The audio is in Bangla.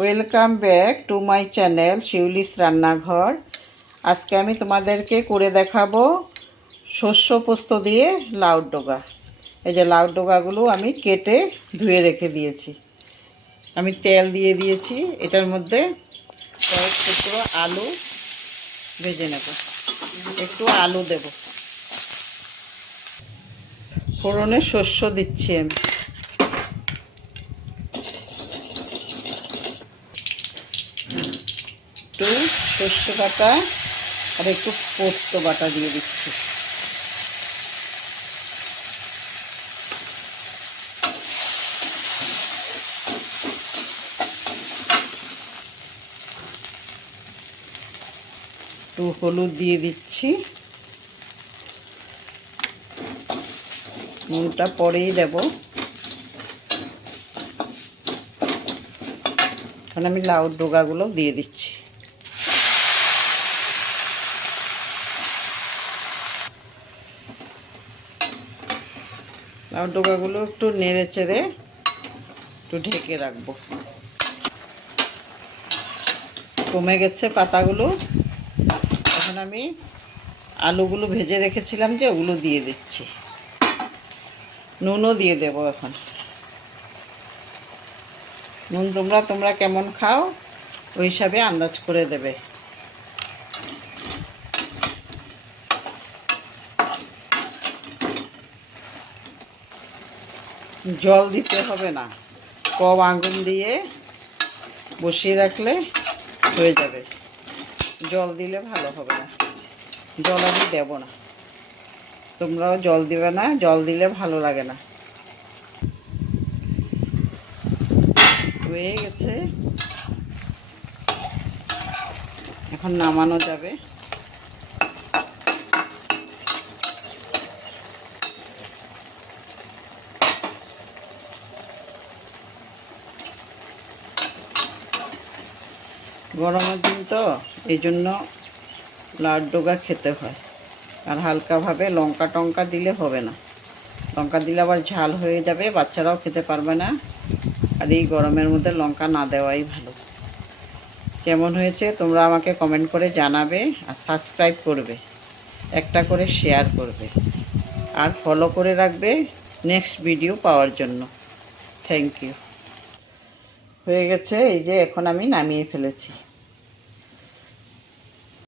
Welcome back to my channel Shiuli's রান্নাঘর। আজকে আমি তোমাদেরকে করে দেখাবো শস্য পোস্ত দিয়ে লাউর ডোগা। এই যে লাউর ডোগাগুলো আমি কেটে ধুয়ে রেখে দিয়েছি। আমি তেল দিয়ে দিয়েছি, এটার মধ্যে কয়েক টুকরো আলু ভেজে নেব। একটু আলু দেব, ফোড়নে শস্য দিচ্ছি আমি। একটু সর্ষে বাটা আর একটু পোস্ত বাটা দিয়ে দিচ্ছি। একটু হলুদ দিয়ে দিচ্ছি, নুনটা পরেই দেব। এখন আমি লাউর ডোগাগুলো দিয়ে দিচ্ছি। লাউর ডোগাগুলো একটু নেড়ে চেড়ে একটু ঢেকে রাখবো। কমে গেছে পাতাগুলো। এখন আমি আলুগুলো ভেজে রেখেছিলাম যে ওগুলো দিয়ে দিচ্ছি। নুনও দিয়ে দেব। এখন নুন তোমরা কেমন খাও ওই হিসাবে আন্দাজ করে দেবে। জল দিতে হবে না, কম আগুন দিয়ে বসিয়ে রাখলে হয়ে যাবে। জল দিলে ভালো হবে না, জল আমি দেব না। তোমরাও জল দিবে না, জল দিলে ভালো লাগে না। হয়ে গেছে, এখন নামানো যাবে। গরমের দিন তো এই জন্য লাউর ডোগা খেতে হয়। আর হালকাভাবে লঙ্কা টঙ্কা দিলে হবে না, লঙ্কা দিলে আবার ঝাল হয়ে যাবে, বাচ্চারাও খেতে পারবে না। আর এই গরমের মধ্যে লঙ্কা না দেওয়াই ভালো। কেমন হয়েছে তোমরা আমাকে কমেন্ট করে জানাবে, আর সাবস্ক্রাইব করবে, একটা করে শেয়ার করবে, আর ফলো করে রাখবে নেক্সট ভিডিও পাওয়ার জন্য। Thank you. হয়ে গেছে, এই যে এখন আমি নামিয়ে ফেলেছি।